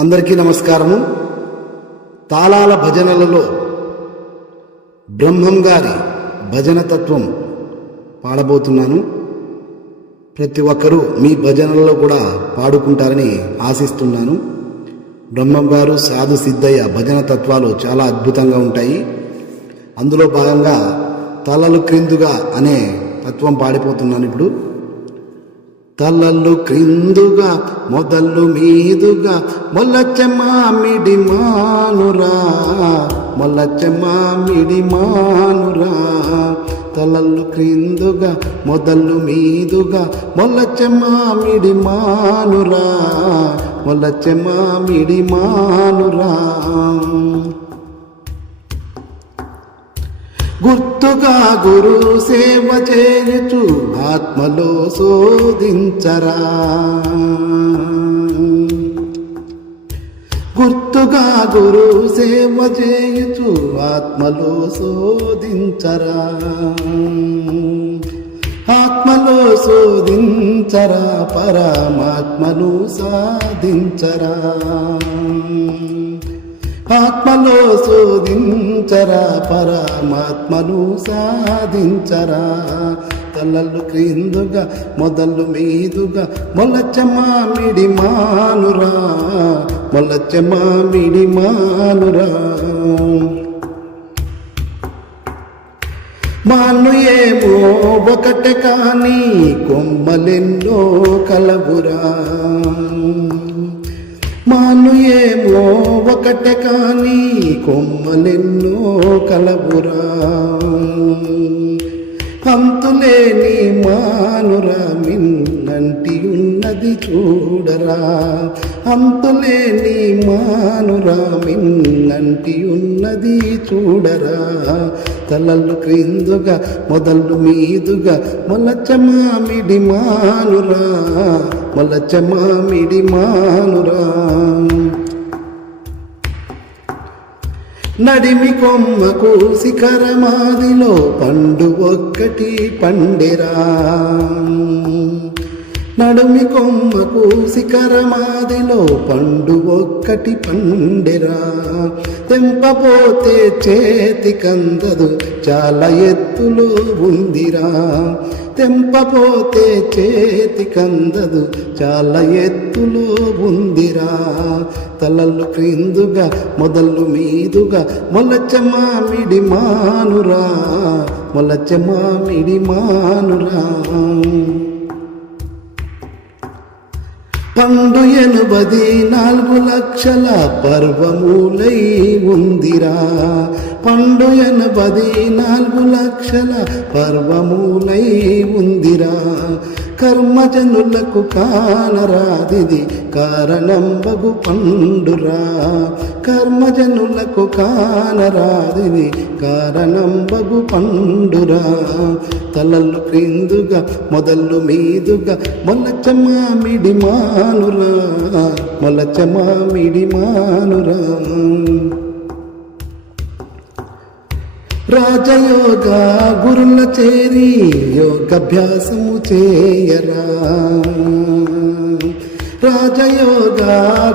అందరికీ నమస్కారము. తాళాల భజనలలో బ్రహ్మం గారి భజన తత్వం పాడబోతున్నాను. ప్రతి ఒక్కరూ మీ భజనలలో కూడా పాడుకుంటారని ఆశిస్తున్నాను. బ్రహ్మం గారు సాధు సిద్ధయ్య భజన తత్వాలు చాలా అద్భుతంగా ఉంటాయి. అందులో భాగంగా తలలు క్రిందుగా అనే తత్వం పాడిపోతున్నాను ఇప్పుడు. తలలు క్రిందుగా మొదలు మీదుగా మొల్లచ్చ మామిడి మానురా మొల్లచ్చ మామిడి మానురా. తలలు క్రిందుగా మొదలు మీదుగా మొల్లచ్చ మామిడి మానురా మొల్లచ్చ మామిడి మానురా. గుర్తుగా గురు సేవ చేయుచు ఆత్మలో శోధించరా? గుర్తుగా గురు సేవ చేయుచు ఆత్మలో శోధించరా? ఆత్మలో శోధించరా? పరమాత్మను సాధించరా? ఆత్మలో శోధించరా పరమాత్మను సాధించరా. తలలు క్రిందుగా మొదలు మీదుగా మొలచ మామిడి మానురా మొలచ మామిడి మానురా. మాను ఏమో ఒకటే కానీ కొమ్మలెన్నో కలవురా. మాను ఏమో ఒకటే కానీ కొమ్మలెన్నో కలవురా. అంతులేని మానురా మిన్నంటి ఉన్నది చూడరా. అంతులేని మానురా మిన్నంటి ఉన్నది చూడరా. తలలు క్రిందుగా మొదలు మీదుగా మొలచ మామిడి మానురా. మొలచ మామిడి మానురా. నడిమి కొమ్మకు శిఖరమాదిలో పండు ఒక్కటి పండిరా. నడుమి కొమ్మకు శిఖరమాదిలో పండు ఒక్కటి పండిరా. తెంపపోతే చేతి కందదు చాలా ఎత్తులో ఉందిరా. తెంపపోతే చేతి కందదు చాలా ఎత్తులో ఉందిరా. తలలు క్రిందుగా మొదలు మీదుగా మొలచ మామిడి మానురా మొలచ మామిడి మానురా. పండు ఎనుబది నాలుగు లక్షల పర్వములై ఉందిరా. పండు ఎనబది నాలుగు లక్షల పర్వములై ఉందిరా. కర్మజనులకు కానరాదిది కారణం బగు పండురా. కర్మజనులకు కానరాదిది కారణం బగు పండురా. తలలు క్రిందుగా మొదలు మీదుగా మొలచ మామిడి మానురా. మొలచ మామిడి మానురా. రాజయోగ గురుల చేరి యోగభ్యాసము చేయరా. రాజయోగ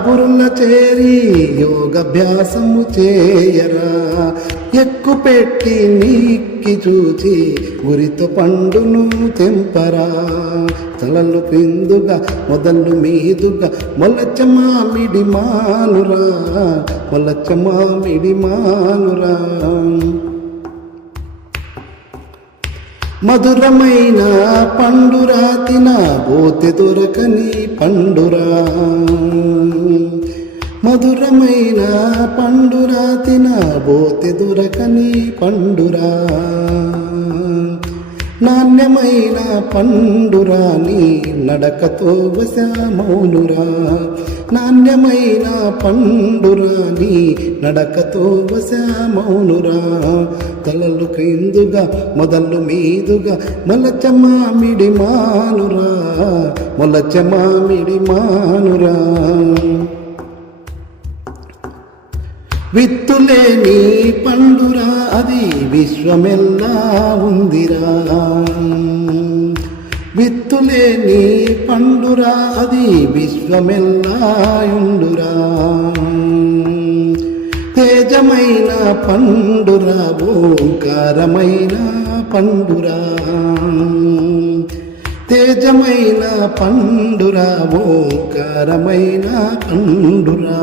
గురుల చేరి యోగభ్యాసము చేయరా. ఎక్కు పెట్టి నీక్కి చూచి గురితో పండును తెంపరా. తలలు క్రిందుగా మొదలు మీదుగా మొలచ మామిడి మానురా మొలచ మామిడి మానురా. మధురమైన పండురా తిన పోతే దొరకని పండురా. మధురమైన పండురా తిన పోతే దొరకని పండురా. నాణ్యమైన పండురా నీ నడకతో వశామౌనురా నాణ్యమైన పండురా నీ నడకతో వశామౌనురా తలలు క్రిందుగా మొదలు మీదుగా మలచ మామిడి మానురా. మొలచ మామిడి మానురా. విత్తులేని పండురా అది విశ్వమెల్లా ఉందిరా. విత్తులేని పండురా అది విశ్వమెల్లా ఉండురా. తేజమైన పండురా ఓంకారమైన పండురా. తేజమైన పండురా ఓంకారమైన పండురా.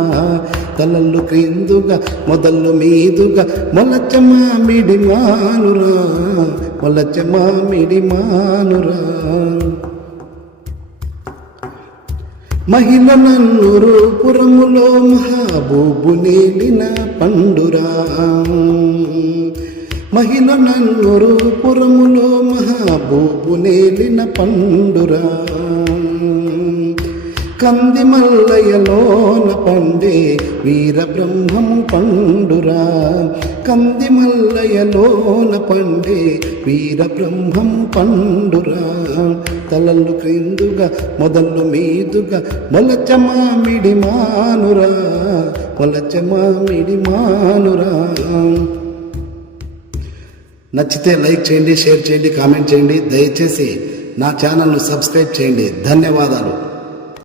తలలు క్రిందుగా మొదలు మీదుగా మొలచ మామిడి మానురా మొలచ మామిడి మానురా. మహిళ నన్ను పురములో మహాబూబు నేలిన పండురా. మహిళ నన్నూరు పురములో మహాబూబు నేలిన పండురా. కంది మల్లయ్యలోన పండే వీర పండురా. కంది మల్లయ్యలోన పండే వీర పండురా. తలలు క్రిందుగా మొదలు మీదుగా మొలచ మామిడి మానురా. మొలచ మామిడి మానురా. నచ్చితే లైక్ చేయండి షేర్ చేయండి కామెంట్ చేయండి. దయచేసి నా ఛానల్ను సబ్స్క్రైబ్ చేయండి. ధన్యవాదాలు.